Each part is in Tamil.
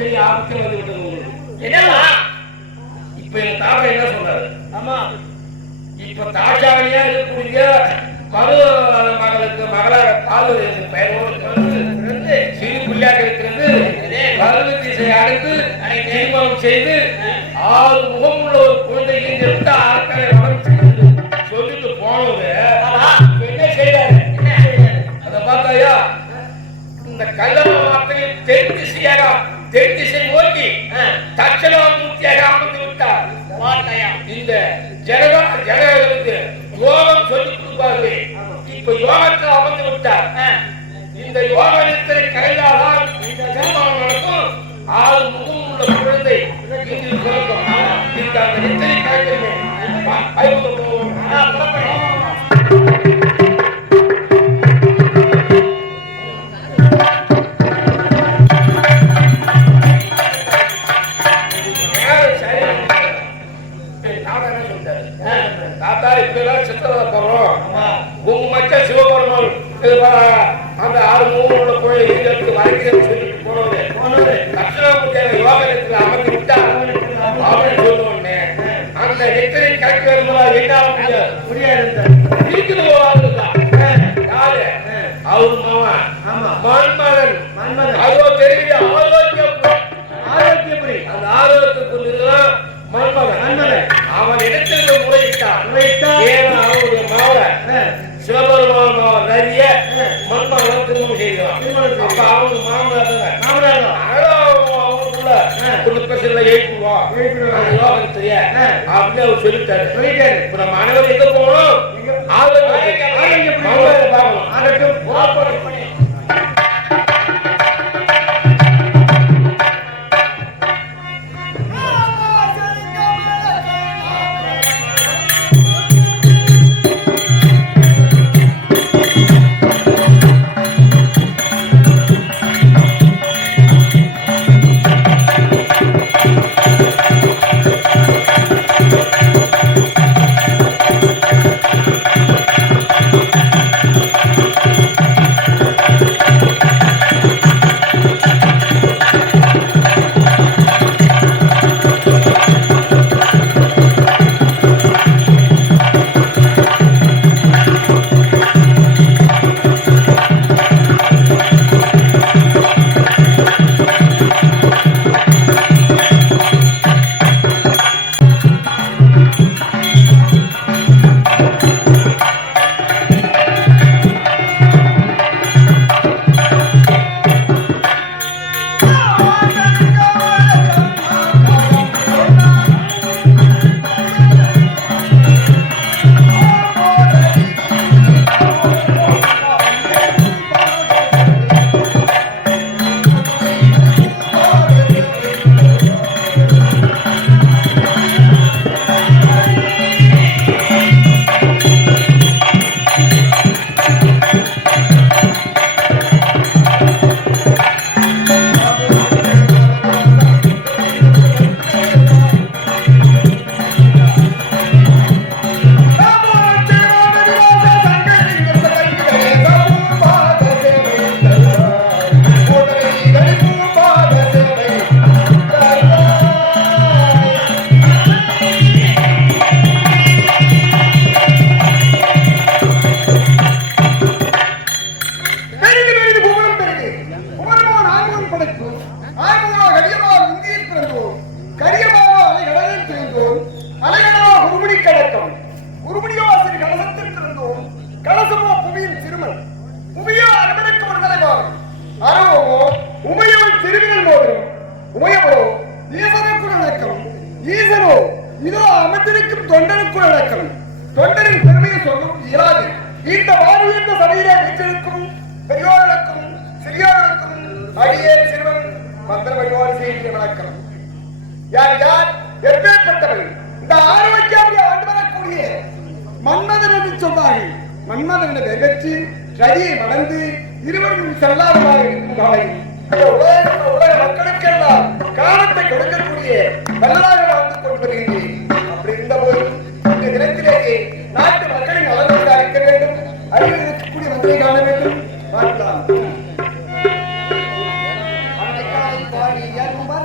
பெரிய ஆபத்து வந்து விட்டது உங்களுக்கு இப்ப எங்க தாத்தா என்ன சொன்னாரு? ஆமா. இப்ப தாஜாவியா இருக்கக்கூடிய மறு மகளுக்கு மகளாக பால் பெயரோடு சிறு பிள்ளையாக இருக்கிறது கருவு திசை அடுத்து திருமணம் செய்து ஆறு முகம் உள்ள ஒரு குழந்தை ஈன்றெடுத்து ஆட்களை வளர்த்து சொல்லிட்டு. இப்ப என்ன செய்யறாரு? அதை பார்த்தாயா? இந்த கல்யாண வார்த்தையை தென் திசையாக தென் திசை நோக்கி ஆ, தட்சணாமூர்த்தியாக அமர்ந்து விட்டார். இந்த ஜனகா ஜனகர்களுக்கு யோகம் சொல்லிக் கொடுப்பார்களே. இப்ப யோகத்தில் அமர்ந்து விட்டார். இந்த யோக நித்திரை கலைந்தால்தான் இந்த திருமணம் நடக்கும். ஆறு முகம் உள்ள குழந்தை இங்கு பிறக்கும். இந்த அந்த ஆ. மன்மதன் திருமணம் செய்கிறான். அப்ப மாமனார் தானே மாமனார் ஆ. கொஞ்சம் பிரச்சனை எழுப்பிடுவான் தெரிய ஆ. அப்படின்னு அவர் சொல்லிட்டாரு சொல்லிட்டாரு. இப்ப நம்ம அனைவரும் எங்க போகணும்? ஆரோக்கியம் பார்க்கணும்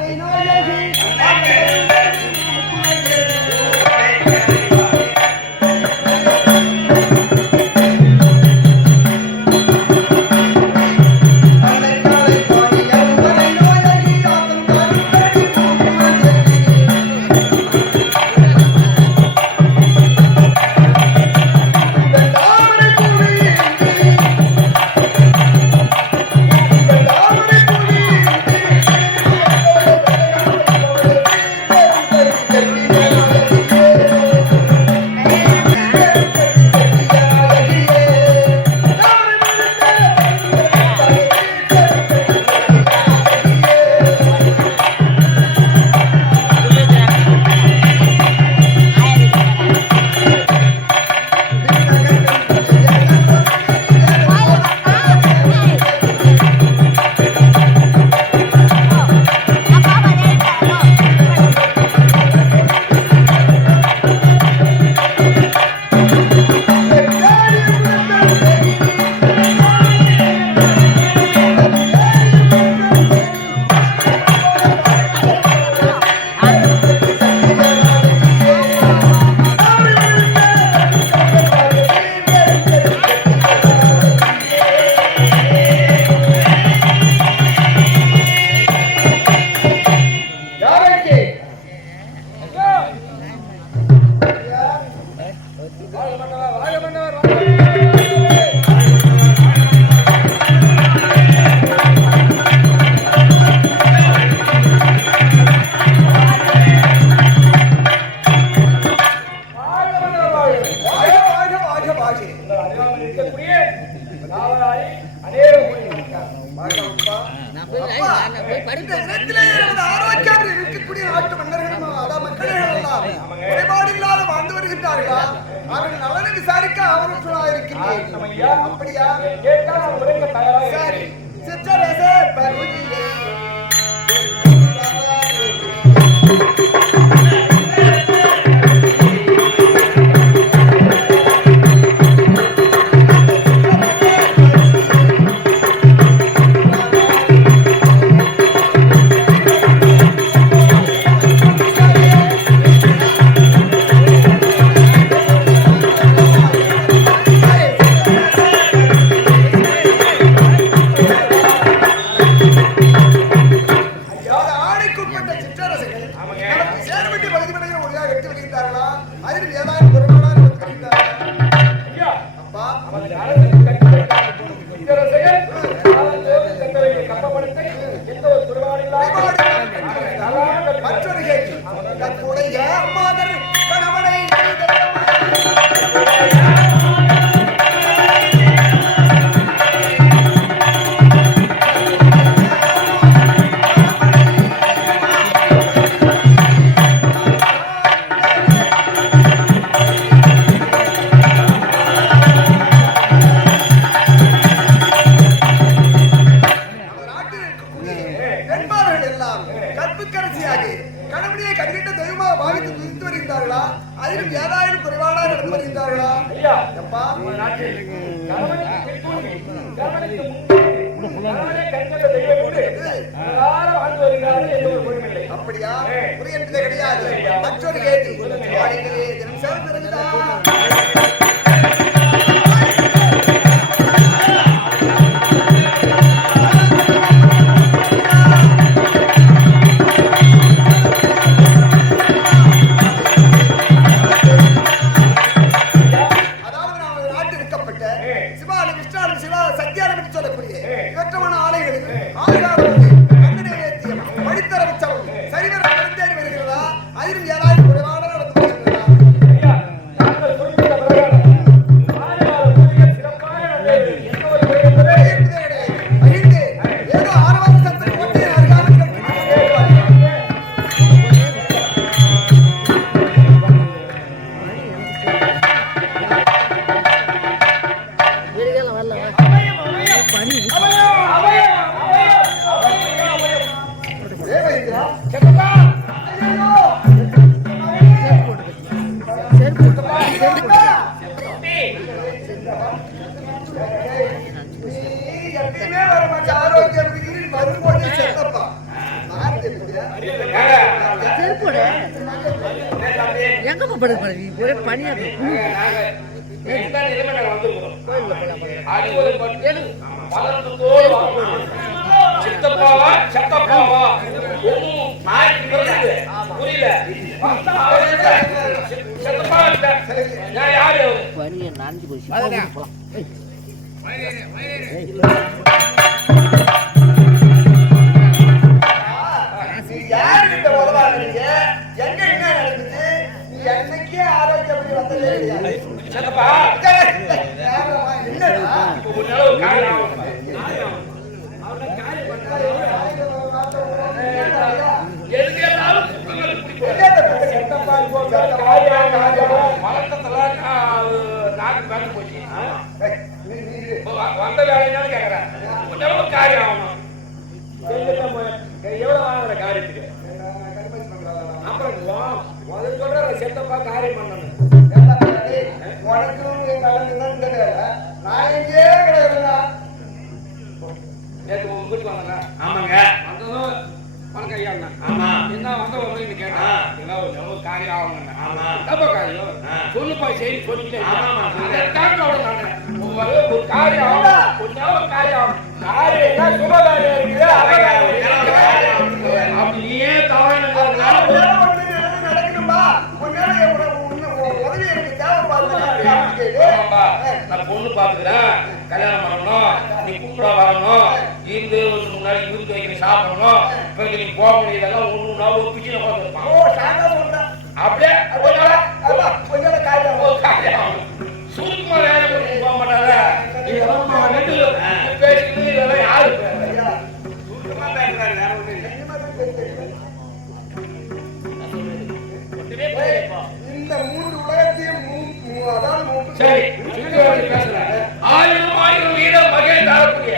வேண்டும் பெற்றமான ஆலைகளுக்கு ஆதாரம் எங்க போய் படுக்க ஒரே பனியா. சித்தப்பாவா சத்தப்பாவா ஒண்ணும் மாறி வருது புரியல வந்தா அவரு இல்ல. சித்தப்பா இல்ல. நான் யாரு அவரு? பனியை நனைஞ்சு போச்சு போலாம், வந்த வேலைனாலும் கேக்குறேன் காரியம் ஆகணும் எவ்வளவு வாங்குற காரியத்துக்கு அப்புறம் வா- சொல்ற செத்தப்பா காரியம் பண்ணணும் உனக்கும் எங்க அண்ணனுக்கும் தான் இந்த வேலை. நான் எங்கேயே கிடக்குறேன்டா. நேத்து உங்க வீட்டுக்கு வந்தாங்க ஆமாங்க வந்ததும் வணக்கம் ஐயா அண்ணா. ஆமா என்ன வந்த நீ கேட்டா. ஏதோ காரியம் ஆகணும் ஆமா என்னப்பா காரியம். சொல்லுப்பா செய்தி சொல்லிட்டே ஆமா, நானு. ஒரு காரியம் ஆகணும். ஒரு காரியம் ஆகணும். காரியம் என்ன சுப காரியம் இருக்குது. அப்படி தவறுனதுனால ஆமாப்பா, நான் பொண்ணு பாத்துக்கிறேன் கல்யாணம் பண்ணணும். நீ கூப்பிட வரணும். இருந்து முன்னாடி இருந்து வைக்கிற சாப்பிடணும். இப்ப நீ போக முடியலன்னா ஒண்ணு நாள் ஒரு பிச்சில உட்காந்துருப்பான். அப்படியே ஆயிரம் ஆயிரம் வீரம் மகன் தாரக்கூடிய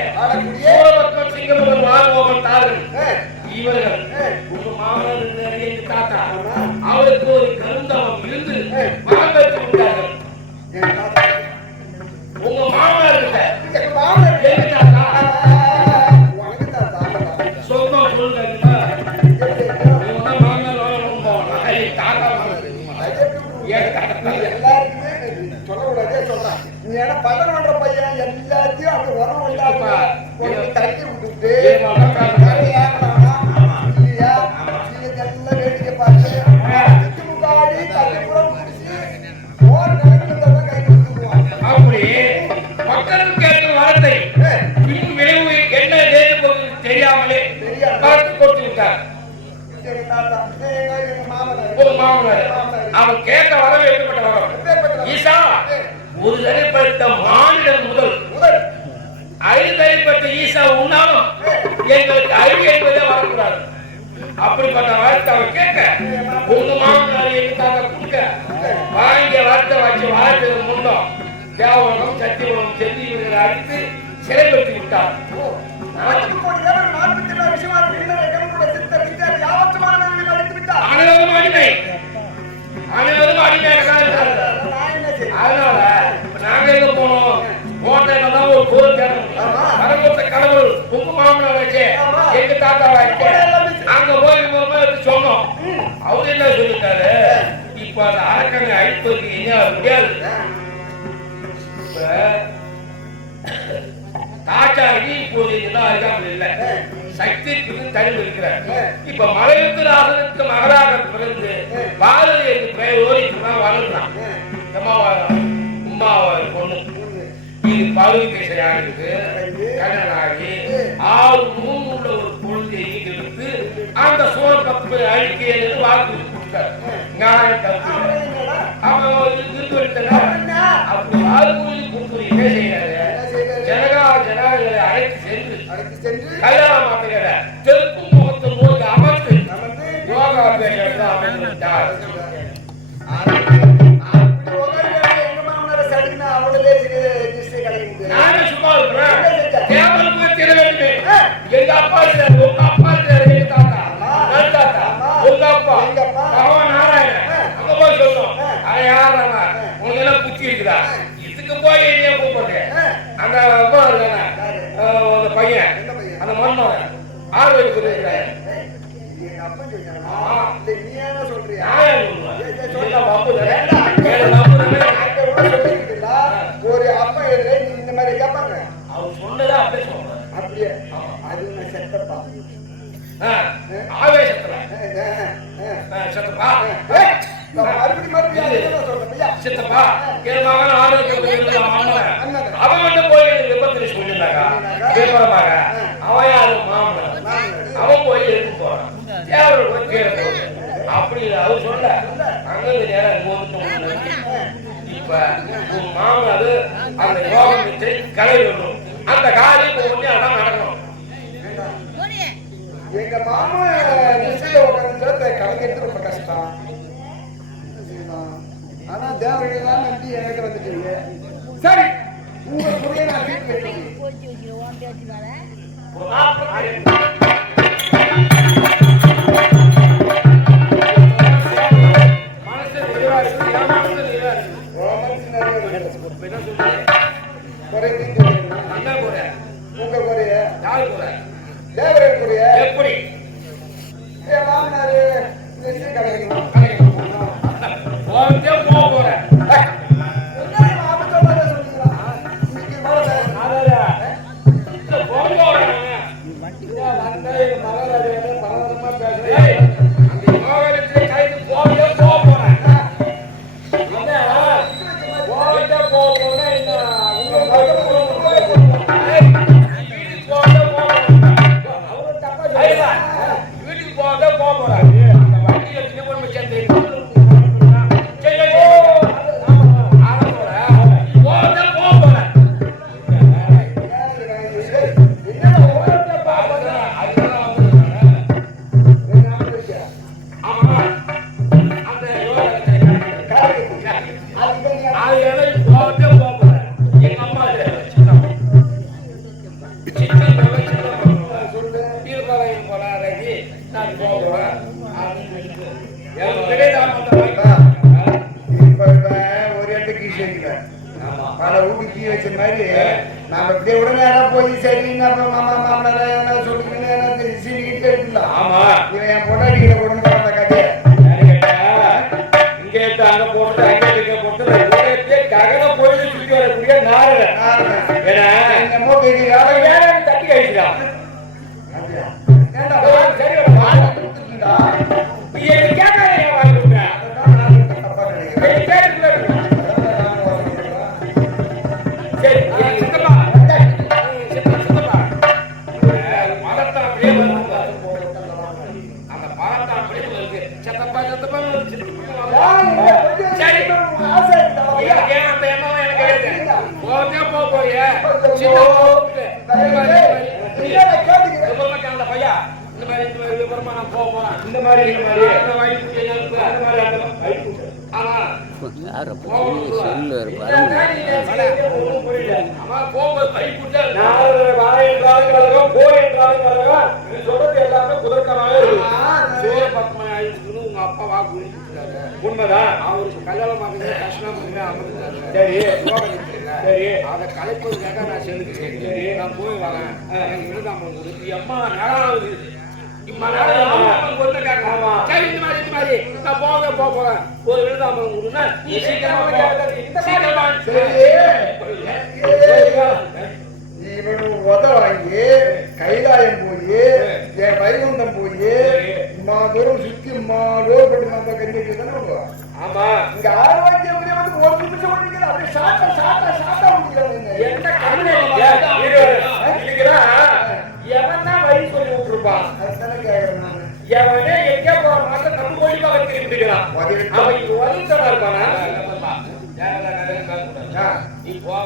சோழபத்மன் சிங்கமுடன் வாழ்வோமன் தாரன் இவர்கள் உங்க எங்க தாத்தா அவருக்கு ஒரு கருந்தவம் இருந்து மரம் பெற்று விட்டார்கள். உங்க மாமனார் எங்க மாமனார் எங்க தாத்தா சொல்லுங்க ஏன்னா பதன் பண்ற பையன் எல்லாத்தையும் அப்படி உரம். உனக்கு தள்ளி விட்டுட்டு? இல்லையா? இதெல்லாம் வேடிக்கை பார்த்து, திக்கு முக்காடி, தள்ளி புறம் பிடிச்சு, ஓர் கணக்கு இருந்தாதான் கை கொடுத்துக்குவான். அப்படி மக்களும் கேட்கும் வார்த்தை பின் விளைவு என்ன போகுது தெரியாமலே. பார்த்து கொடுத்து விட்டார் மாமனார். அவர் கேட்ட வரம் எப்படிப்பட்ட வரம் ஒரு தனிப்பட்ட மாநிலம் முதல் முதல் ஐந்து தனிப்பட்ட ஈசா உண்ணாலும் எங்களுக்கு அறிவு என்பதே வரக்கூடாது. அப்படிப்பட்ட வார்த்தை அவர் கேட்க உங்க மாமனார் எங்க தாத்தா கொடுக்க. வாங்கிய வார்த்தை வச்சு வாழ்த்தது முன்னோம் தேவனம் சத்தியவனம் செஞ்சு இவர்களை அடித்து சிறைப்படுத்தி விட்டார். அனைவரும் அடிமை. அனைவரும் அடிமையாக? அதனால கோட்டையில தான் ஒரு தேடணும் ஆமா. வரம்பத்த கடவுள் உங்க வச்சு. எங்க தாத்தா வச்சு. அங்க போய் சொன்னோம். அவர் என்ன சொல்லிட்டாரு? இப்ப அந்த அரக்கனை அழிப்பதற்கு என்ன முடியாது. தாச்சாரி இப்போது இதெல்லாம் அறியாமல் இல்லை. சக்திக்கு தனிவு இருக்கிறார். இப்ப மலையுக்கு ராசனுக்கு மகராக பிறந்து பாரதி என்று பெயர் ஓடிட்டுதான் வளர்ந்தான் பொண்ணு. இது பருவி ஆறு மூணு உள்ள ஒரு பொழுதை எடுத்து அந்த சோர் கப்பு அழிக்கையில் வாக்கு கொடுத்தார். நியாயம் தப்பு இருக்குதா இதுக்கு போய் என்னைய கூப்பிடுங்க அந்த அப்பா இருக்கானே அந்த பையன்? அந்த மன்மகன் ஆறு வயசு என்ன சொல்லிருக்குல்ல, ஒரு அப்பா எதிரே நீ இந்த மாதிரி கேட்பாங்க அவர் சொன்னதை அப்படியே சொல்றேன். அப்படியே அது நான் செத்தப்பா ஆவேசத்துல சித்தப்பா சித்தப்பா மகன் ஆரோக்கியம் அவன் வந்து போய் விபத்துல சொல்லியிருந்தாக்கா விபரமாக அவன் யாரு? மாமன் அவன் போய் எடுத்து போறான்? தேவர் போய் கீழே போகுது. அப்படி இல்லை, அவர் சொல்ல அங்கே நேரம் போட்டு இப்ப உன் மாமனாரு அந்த வச்சு கலை விடணும். அந்த காரியம் உடனே அதான் நடக்கணும். எங்க மாமா கலக்கிறது ரொம்ப கஷ்டம்? ஆனா தேவர்கள் தான் நம்பி எனக்கு வந்துட்டீங்க. சரி. உங்க குறைய நான் தீர்த்து வைக்கிறேன். இருக்கு. என் மனசு தெளிவா இருக்கு இந்த மாதிரி, இந்த மாதிரி. இந்த மாதிரி அந்த பையன், இந்த மாதிரி, இந்த மாதிரி விவரமா நான் போக போறேன். இந்த மாதிரி இந்த மாதிரி அந்த வயிற்று எலும்பு, அந்த மாதிரி அந்த மாதிரி ஆமா. யார் அப்போ சொல்லு இந்த மாதிரி ஒண்ணும் புரியல ஆமா, போகும்போது பைப் விட்டா நான் வா என்றாலும் கலகம் போ என்றாலும் கலகம் நீ சொல்றது எல்லாமே குதர்க்கமாக இருக்கு சோற பக்கமா ஆயிடுச்சுன்னு உங்க அப்பா வா குடிச்சிட்டாரு உண்மைதான் அவருக்கு கல்யாணம் ஆகுது கஷ்டம் பண்ணி அமர்ந்தாரு சரி யோகம் இருக்குல்ல, சரி அதை கலைப்பதுக்காக நான் செலுத்துறேன் சரி நான் போய் வரேன் எனக்கு விருதாம கொடுத்து அம்மா நேராவது இம்மா நேரம் பொண்ணு கேட்கலாம் ஆமா. சரி இந்த மாதிரி இந்த மாதிரி. நான் போக போக போறேன். ஒரு விருதாமம் கொடுன்னா வாங்கி கைலாயம் போய் என் வைகுண்டம் போய் இம்மா தூரம் சுத்தி இம்மா தூரம் போட்டு தானே வருவோம். ஆமா. இங்க ஆரோக்கியம் வந்து ஒரு நிமிஷம் அப்படியே ஷார்ட்டா முடிக்கலாம் என்ன கண்ணு வழி சொல்லி விட்டுருப்பான் எவனே எங்க போற மாதிரி நம்ம கோழிப்பா வச்சிருக்கிறான் அவன் இங்க வலித்தனா இருப்பானா? நீ போக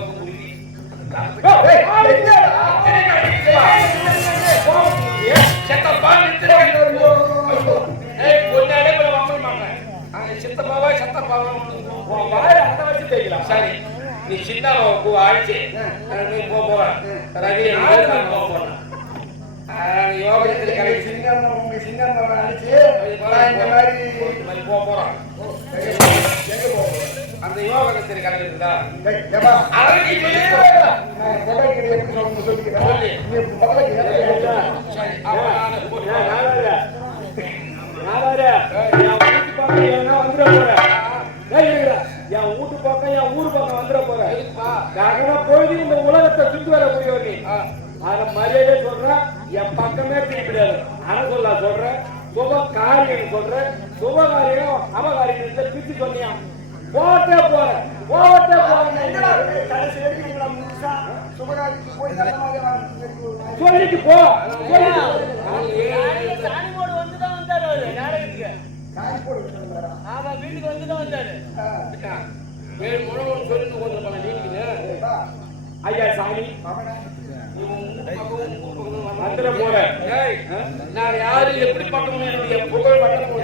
சித்தப்பாவா, சித்தப்பாவா அதை வச்சு தேய்க்கலாம் சரி. நீ சின்னாவை பூ அழிச்சு நீ போக போற ரவி போக போறேன். யோகத்தில் கலை. சிங்கம் உங்க சிங்கம் அடிச்சு இந்த மாதிரி. போக போறோம் அந்த யோகத்தில் கலை இருந்தா என் வீட்டு பக்கம் என் ஊர் பக்கம் வந்துட போறேன். போய் இந்த உலகத்தை சுத்தி வரக்கூடியவர்கள் அதை மரியாதையே சொல்றேன். என் பக்கமே திருப்பிடாது ஆனா சொல்ல சொல்றேன் சுப காரியம் சொல்றேன் சுப காரியம் அபகாரியம் பிரிச்சு சொன்னியா போட்டே போறேன். போட்டே சொல்லிட்டு போ? ஆமா வீட்டுக்கு வந்துதான் வந்தாரு. வேறு முழு சொல்லி. ஐயா சாமி நான் யாரு? எப்படி பார்க்கணும் என்னுடைய புகழ் பட்டம்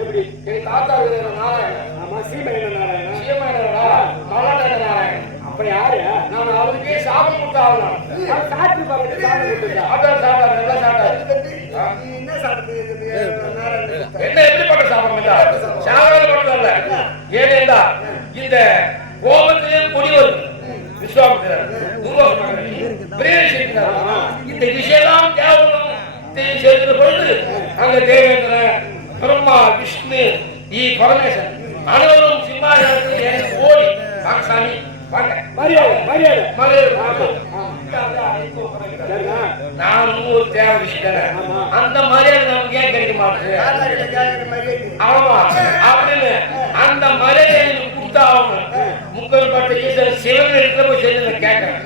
எப்படி? எங்க தாத்தா நாராயணன். ஆமா சீமையில நாராயணா சீமானவரா மலாட்ட நாராயணன்? அப்ப யாரு? நான் அவருக்கே சாபம் கொடுத்து காற்று பறவை சாமி கொடுத்துருக்கா. சாப்பிட்டாரு சாப்பிட்டாரு நல்லா சாப்பிட்டாரு என்ன சாப்பிட்டு நாராயணன் என்ன எப்படிப்பட்ட சாபம் அல்ல ஏனென்றா இந்த கோபத்திலே கொடி வருது இந்த விஷயம்லாம் கேவலம் செய்கிற பொழுது அங்க தேவேந்திரன் பிரம்மா விஷ்ணு ஈ பரமேசன் அனைவரும் சிம்மாசனத்தில் ஓடி வாங்க சாமி வாங்க மரியாதை மரியாதை மரியாதை நானும் ஒரு தேவை விஷயம். அந்த மரியாதை நமக்கு ஏன் கிடைக்க மாட்டேங்குது. ஆமா அப்படின்னு அந்த மரியாதை எனக்கு முக்கல் பட்ட ஈஸ்வரன் சிவன் இடத்துல போய் சேர்ந்து நான் கேட்கறேன்.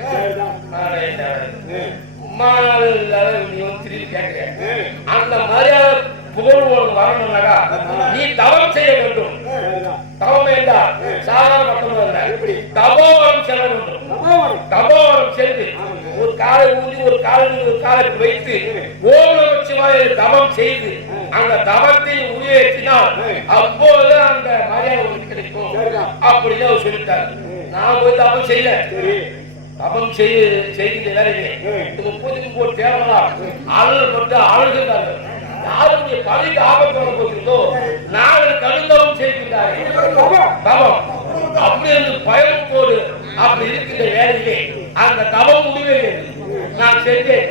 உம்மானால இல்லாத நீ வந்து திருப்பி கேட்கிறேன். அந்த மரியாதை புகழ் உனக்கு வரணும்னாக்கா நீ தவம் செய்ய வேண்டும். தவம் என்றால் சாதாரண மட்டும் அல்ல. தபோவரம் செல்ல வேண்டும். தபோவரம். சென்று ஒரு காலை ஊதி ஒரு காலை ஒரு காலை வைத்து ஓம் நமச்சிவாய தவம் செய்து அந்த தவத்தை உரியேற்றினால் அப்போது அந்த மரியாதை கிடைக்கும். அப்படின்னு அவர் சொல்லிட்டார். நான் போய் தவம் செய்யல. தவம் செய்ய செய்கின்ற வேலையிலே இந்த முப்பதுக்கு போர் தேவலாம் அழல் கொண்டு அழுகின்றார்கள். யாருடைய பதவிக்கு ஆபத்து வர போகிறதோ நாங்கள் கடுந்தவம் செய்கின்றார்கள். தவம். அப்படி பயத்தோடு அப்படி இருக்கின்ற வேலையிலே அந்த தவம் முடிவே நான் செஞ்சேன்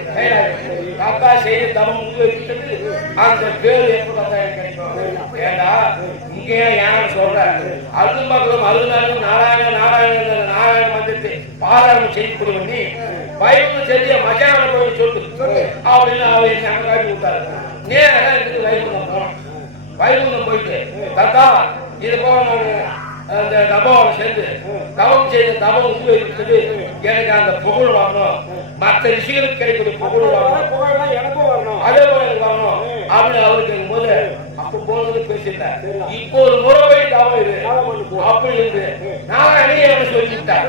காக்கா செய்த தவம் முடிவு அந்த பேர் எப்படி கிடைக்கும். ஏண்டா? இங்கே யாரும் சொல்ற. அருள் மகளும் அருள்நாளும் நாராயண நாராயண நாராயண மந்திரத்தை பாராயணம் செய்யக்கூடிய பண்ணி பயணம் செஞ்ச மஜான போய் சொல்லு. அப்படின்னு அவர் என்ன காட்டி விட்டாரு. நேரம் இருக்கு வைகுண்டம் போனோம் வைகுண்டம் போயிட்டு தத்தா இது போல அந்த தபம் சேர்ந்து தவம் செய்த தவம் உபயோகித்தது எனக்கு அந்த புகழ் வரணும். மற்ற ரிஷிகளுக்கு கிடைக்கக்கூடிய புகழ் வரணும். எனக்கும் வரணும். அதே போல எனக்கு வரணும். அப்படின்னு அவருக்கு போது அப்ப போனது பேசிட்டேன். இப்போ ஒரு முறை தவம் இது. அப்படி இருந்து நான் அணியை அவனை சொல்லிவிட்டேன்.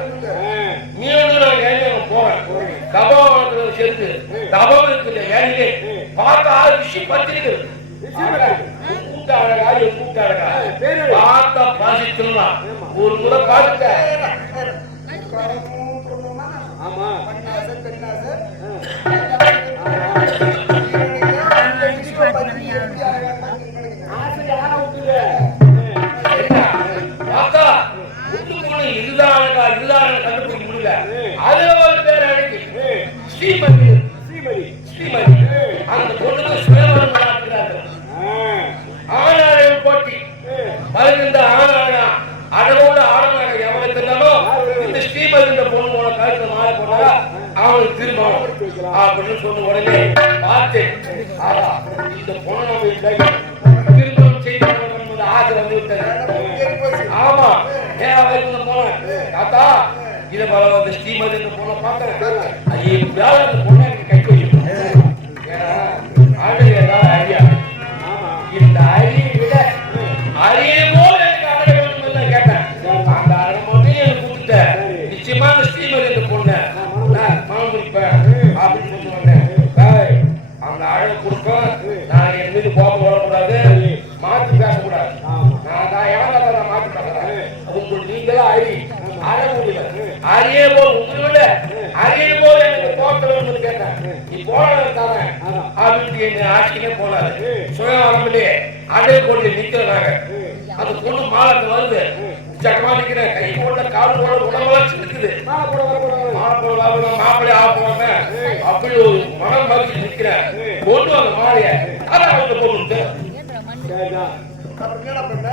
மீண்டும் நான் ஏன் போறேன். தபோவனத்துல சேர்த்து தபம் இருக்கிற வேலையிலே பார்த்தா ரிஷி பத்திரிக்கை கூட்ட அழகா என் கூட்ட அழகா பார்த்த பாசிக்கணும்னா ஒரு முறை பார்த்துட்டேன். நீங்களா முடியல. போல் உங்களை விட அரியை போல எனக்கு வேணும்னு கேட்டேன். நீ போன தானே? அப்படின்னு என்ன ஆட்சிக்கே போனாரு சுயவரம்பிலே அதே போட்டு நிக்கிறாங்க அந்த பொண்ணு மாலத்து வருது. சக்கமா நிக்கிற கை போட்ட கால் போட உடம்பெல்லாம் சிலுக்குது போட போட மாப்பிள்ளை ஆக போறேன். அப்படி ஒரு மனம் மகிழ்ச்சி நிக்கிறேன் கொண்டு அந்த மாலைய. அதான் அவங்க போட்டு சரிதான் அப்புறம் என்னடா பண்ண?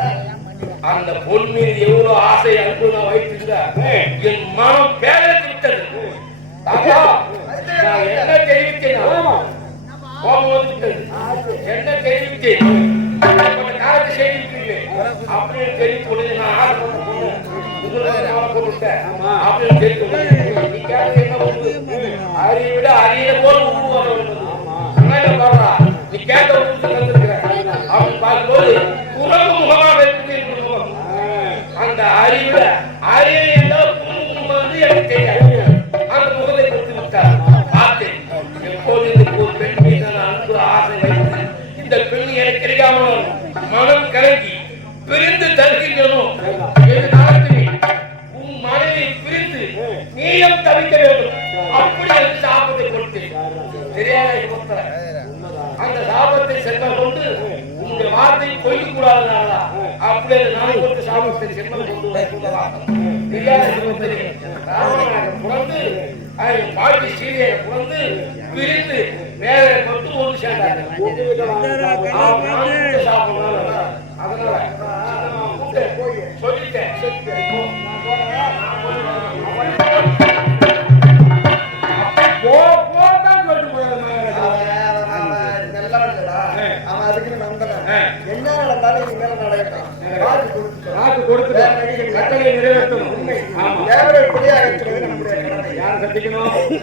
அந்த பொன் மீது எவ்வளவு ஆசை அன்பு நான் வைத்திருந்தேன் என் மனம் பேரத்து விட்டது. நான் என்ன தெரிவித்தேன்? கோபம் என்ன தெரிவித்தேன்? காலத்தை செய்திருக்கிறீர்கள். அப்படின்னு தெரிவித்த உடனே நான் கொடுத்தேன் அப்படின்னு தெரிவித்த என்ன உண்டு? அரியை விட அரியை போல உருவாக வேண்டும். நீ கேட்ட அப்படின்னு பார்க்கும்போது என்று முகம் அந்த அறிவுல என்றால் குங்குமம் வந்து எனக்கு தெரியாது. அந்த முகத்தை கொடுத்து விட்டார். பார்த்தேன். எப்போது இந்த ஒரு பெண் மீது நான் அன்பு ஆசை வைத்து இந்த பெண் எனக்கு கிடைக்காமல்? மனம் கலங்கி பிரிந்து தருகின்றனோ உன் மனைவி பிரிந்து நீயும் தவிக்க வேண்டும். அப்படி எனக்கு சாபத்தை கொடுத்தேன். தெரியாத அந்த சாபத்தை செல்வ கொண்டு உங்களுடைய வார்த்தை பொய்க்க அப்படி நான் கொடுத்த சாபத்தை செல்வ கொண்டு வைக்கலாம் பாட்டி பிரிந்து வேற கொண்டு ஒன்று அதனால நான் சொல்லிட்டேன். வாக்கு கொடுத்துட்டோம் கட்டளை நிறைவேற்றணும். உண்மை. ஆமா. தேவரை குடியாகற்றுவது நம்முடைய கடமை. யார் சந்திக்கணும்